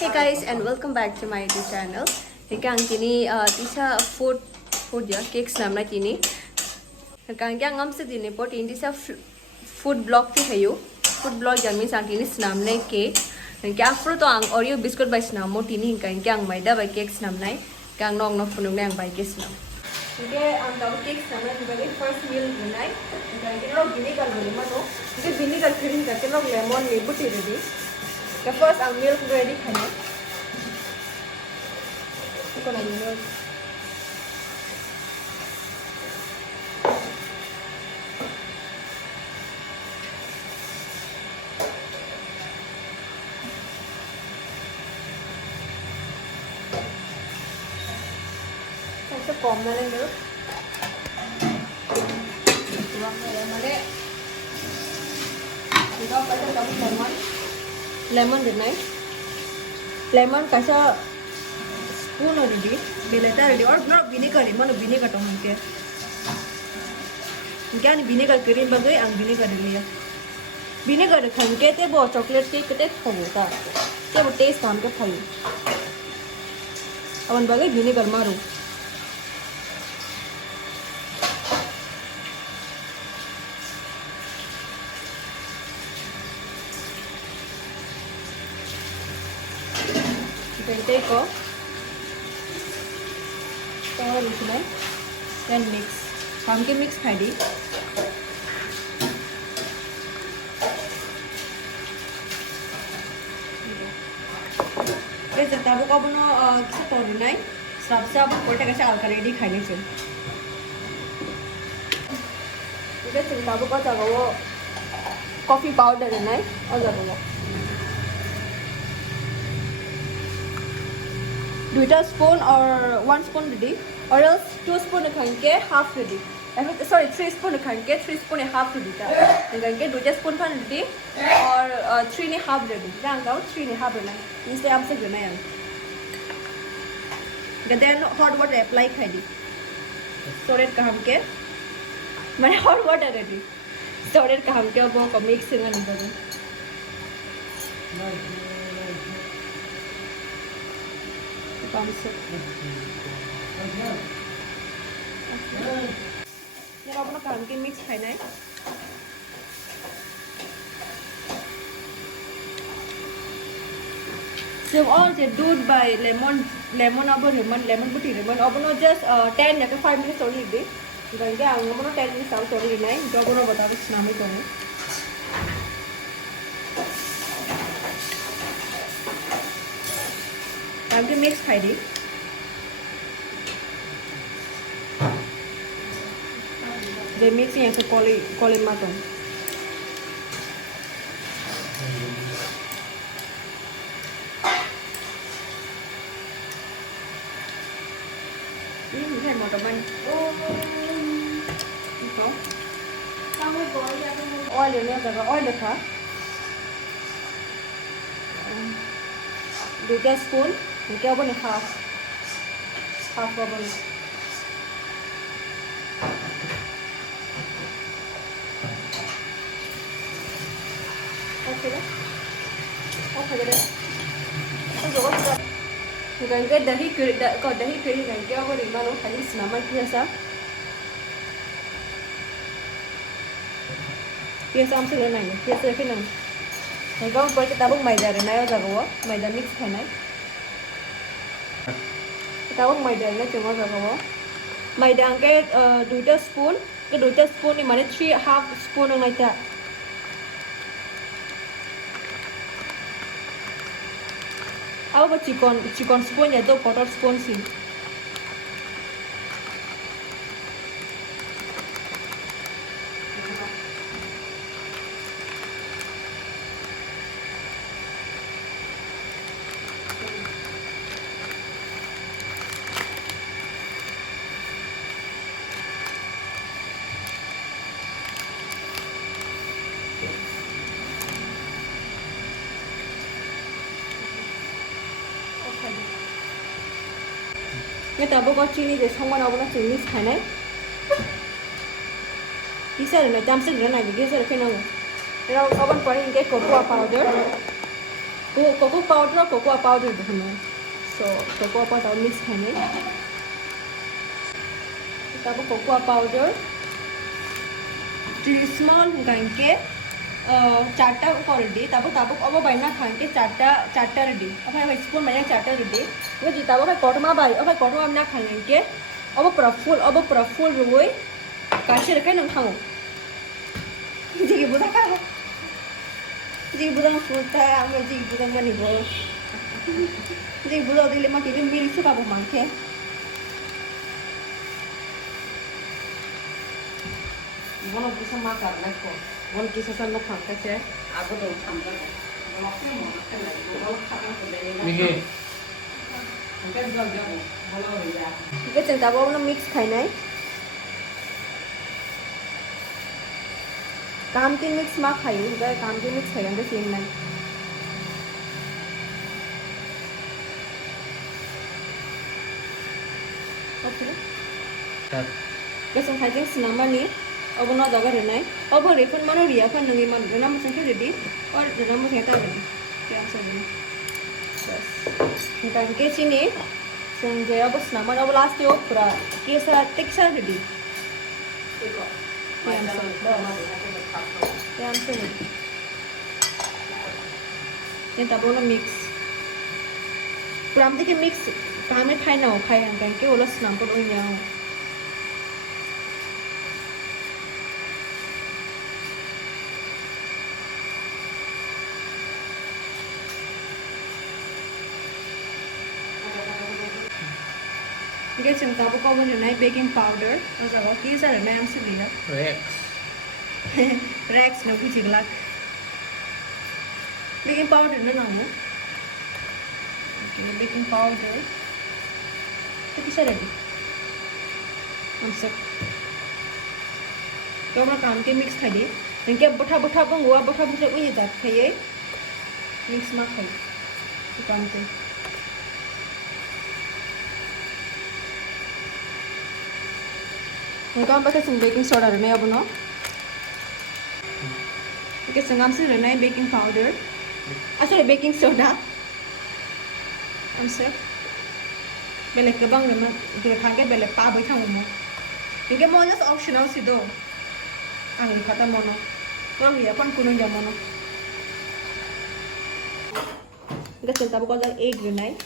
Hey guys, and welcome back to my YouTube channel. Hikang kini tisa food ya cakes namna kini. Hikang kya ngam se dini pot ini tisa food blog ti hayu. Food blog yang means ang kini namna cake. Hikang afro to ang Oreo biscuit by snamo tini hikang kya ang maida by cakes namna. Hikang nong no punong na ang by cakes nam. Hikang ang daw cakes namna hikang first meal bunay. Hikang kini lo vinegar bulima to. Hikang vinegar cream ka kini lo lemon lebu ti ready. The first ang milk ready kanya. Ito na yung milk. Kasi calm na lang milk. Tuwag na yan mali. Ito kasi tapos lemon. Lemon din na lemon kasi spoon already bileta already और ना vinegar है मानो vinegar तो हमके क्या नहीं vinegar करीन बगैर आंग vinegar लिया vinegar खनके ते वो chocolate केक ते खाऊंगा ते वो taste हमके खाऊं अपन बगैर vinegar मारो take off और इसमें then mix हम के mix खाई दी ये जब तब को अपनो किसी तोड़ नहीं सबसे अब कोटे कैसे आलका रेडी खाने से ये जब तब को जगह वो कॉफी पाउडर है नहीं और जगह वो 2 spoon or 1 spoon ready or else 2 spoon khanke half ready sorry 3 spoon khanke 3 spoon half ready ta khanke 2 spoon pan ready or 3 ni half ready jang gao 3 ni half ready means am se guna yang then hot water apply khadi stored ka hamke mane hot water ready stored ka hamke wo ko mix ngan bagi ये अपना काम के mix खाना है so all the दूध by lemon अब lemon बुटी lemon अब नो just 10 या 5 minutes only दे गंगे आऊँ अब नो 10 minutes आउट only नहीं जो अब नो बता दो स्नामी तो नहीं काम के मिक्स खाई दी the mix yang se koli matong ini bukan mau teman itu kamu boleh oil ini ada oil dekah 2 spoon ini apa nih half apa nih okay दे तो जो तो गंगे दही करी गंगे अब रिमा लो खाली स्नामा किया सा हमसे लेना है कैसे रखे ना गंगा ऊपर किताबों मैदा रहना है जगह मैदा मिक्स खाना है किताबों मैदा रहना चुमा जगह मैदा के 2 spoon के 2 spoon ni माने 3 half spoon नहीं था अब चिकन spoon या तो quarter spoon सी ये तब को चीनी दे संगन अब ना चीनी खाने इसे ना जाम से ना ये से रखे ना Now oven पर इनके cocoa powder cocoa powder cocoa powder देखो so cocoa powder mix खाने तब cocoa powder chili small गाइंके चार्टा क्वालिटी तब अब बाइना खाएंगे चार्टा रेडी अब है स्पून बाइना चार्टा रेडी वो जी तब है कॉटमा बाई अब है कॉटमा बाइना खाएंगे अब पूरा फुल रुई काशी रखे न खाओ जी बुदा का जी बुदा फुलता है हमें जी बुदा मनी बोलो जी बुदा दिले माँ किधर मिल से बाबू मांगे One of these are like one kiss is on the pancake. I go to Tampa. cái chân tao bông nó mix khai này cam tin mix mà khai cái cam tin mix khai cái gì này ok cái chân khai cái cinnamon này अब ना जगह रहना है अब रेफन मानो रिया का नंगी मान रहना मसाला के रेडी और रहना मसाला का रेडी क्या सब है बस निकाल के चीनी संगे अब स्नामन अब लास्ट यो पूरा केसर टेक्सचर रेडी क्या सब ये तब वो ना मिक्स पूरा हम देखिए मिक्स कहाँ में खाए ना हो खाए हम कहेंगे वो लोग स्नाम को लोग यहाँ cái chừng tao có bên này baking powder nó sẽ có ký ra để em xử lý đó Rex nó cũng chỉ là baking powder nó nào nữa okay, baking powder cái gì đây हम सब तो हम काम के mix खाई दे इनके बुठा बंग हुआ बुठा वही जात खाइए mix में खाई तो काम के Mereka pakai baking soda renai apa no? Pakai sengam sih renai baking powder. Sorry baking soda. Amsek. Belek kebang renai. Dulu thangke belek pa boleh thang umum. Ini mau just optional sih do. Angin kata mono. Orang dia pun kuno jam mono. Ini cinta bukan lagi egg renai.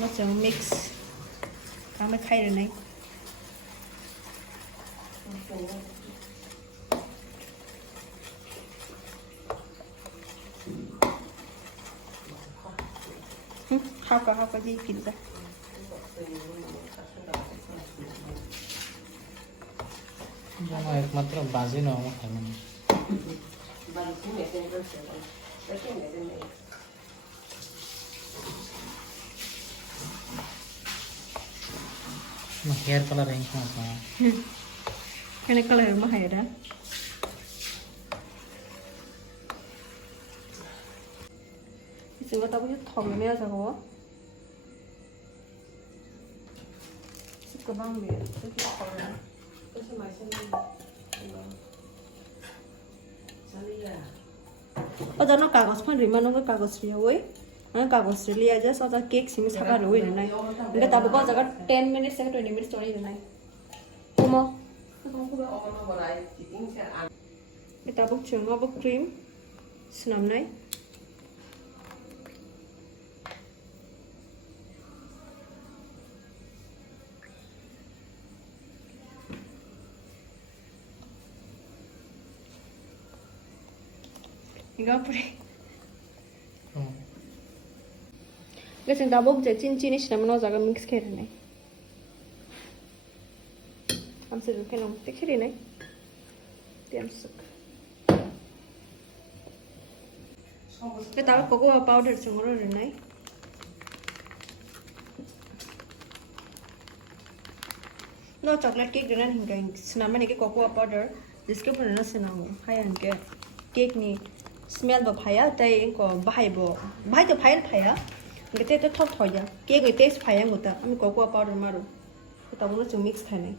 nó sẽ mix cá mới khay rồi này hao gì kìa ra jangan ekmaତ୍ର ବାଜି ନ ଆମ ଖାଇମାନେ hair colour है क्या cái color mà hay đó 지금 다 보지 턱이면 저거 식구방 위에 이렇게 턱을 그래서 맛있는 Lailiya nó कागज पण Rima nó cái कागज लिया हुए कागज लिया जा सो केक सिंग सका हुए नहीं इनका तब को जगह 10 मिनट से 20 मिनट स्टोरी नहीं ओमो kita buk cuma buk cream senam nai 이거 뿌리 cái chúng ta bốc chế chín ít nó ra cái mix cái này làm sao được cái lòng tích cái này tiêm sức cái tao có cocoa powder trong đó rồi này nó chocolate cake rồi hình cái sinama này cái cocoa powder जिसके ऊपर ना सिनाओ हाय इनके cake नी smell तो भाया ताई इनको भाई तो भाया इनके ते तो थोड़ा थोड़ा केक में टेस्ट भाया होता हमें कोकोआ पाउडर मारो तो तब उन्हें जो मिक्स खाने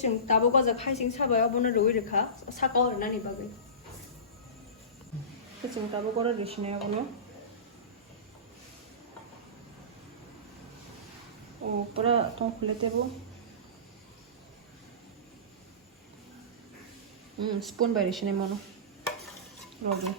जों दाबो गजा खाइसिं साबायाव बनो रוי रेखा साकाव हरनानै बागै जों दाबो गरा रिसिनाया बनो ओ पूरा तो खुलेते वो स्पून बाय रिसिने मनो रोगले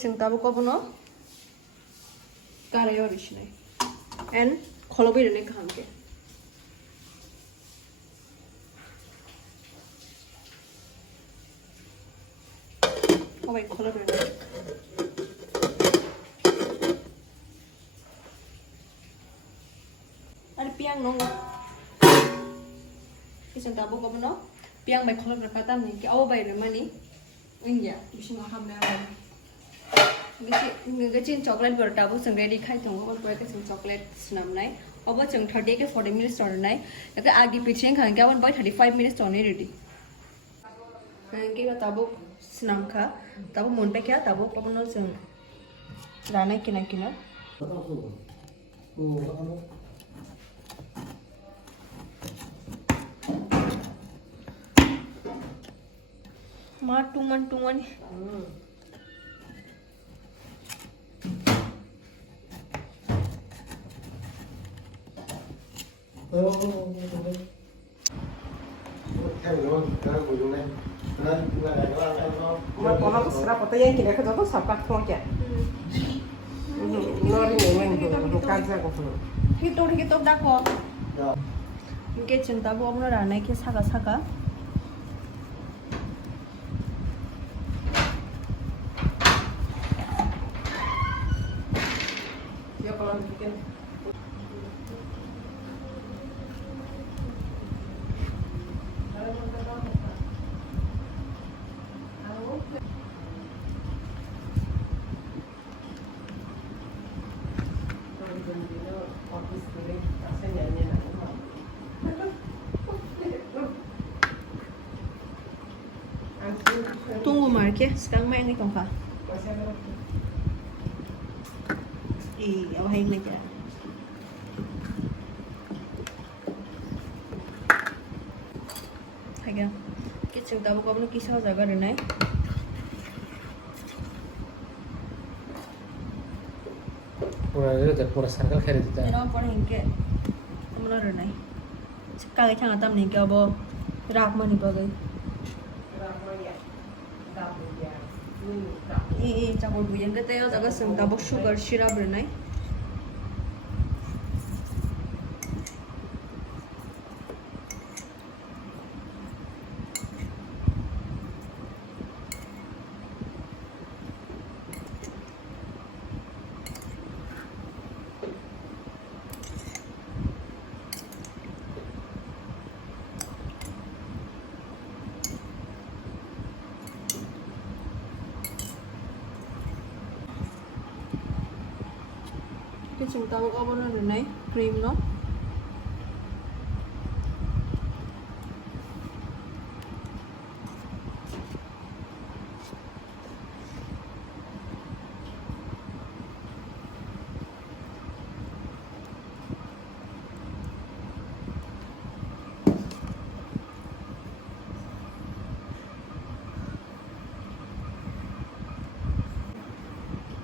जों दाबो गबनो गारायाव रिसिनाय एन्ड खलबैरने खांके ओबाय खलबैरने आरो पियां नंगो जों दाबो गबनो पियां बाय खलबैर कातामनि के ओबाय रे मानि इंडिया बिसिना हामनाया गचिन चॉकलेट बरटाबो जों रेडी खाइ दङ बरबाय जों चॉकलेट स्नामनाय अब जों 30 के 40 मिनिट्स रनाय एके आगि पिचिं खां गावन बाय 35 मिनिट्स रने रेडी के ताबो स्नामखा ताबो मोनबाय क्या ताबो कबनो जों लानाय किना किना मा टुमन Mà có nó sẽ có tay kia cái đó có sập cắt thôi kìa. Nó đi mình một can ra của phụ. Hito dak ko ke cinta bo amna ranai ke saga Ya kalau bikin tunggu Mark ya sekarang main nih tongka awahin lagi ya haga kitchen tabo kablo kisa jaga renai पूरा circle खेल देता है ना पर इनके तुमना renai sekali chang atam nih ke abo rak mani bagai Cakul buyan kita ya jaga sem tabok sugar syrup renai chúng ta có bao nhiêu này cream nó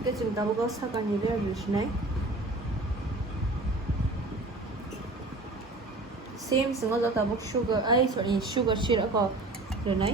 cái chúng ta có sao càng nhiều này same single tabuk sugar ai sorry sugar syrup ko renai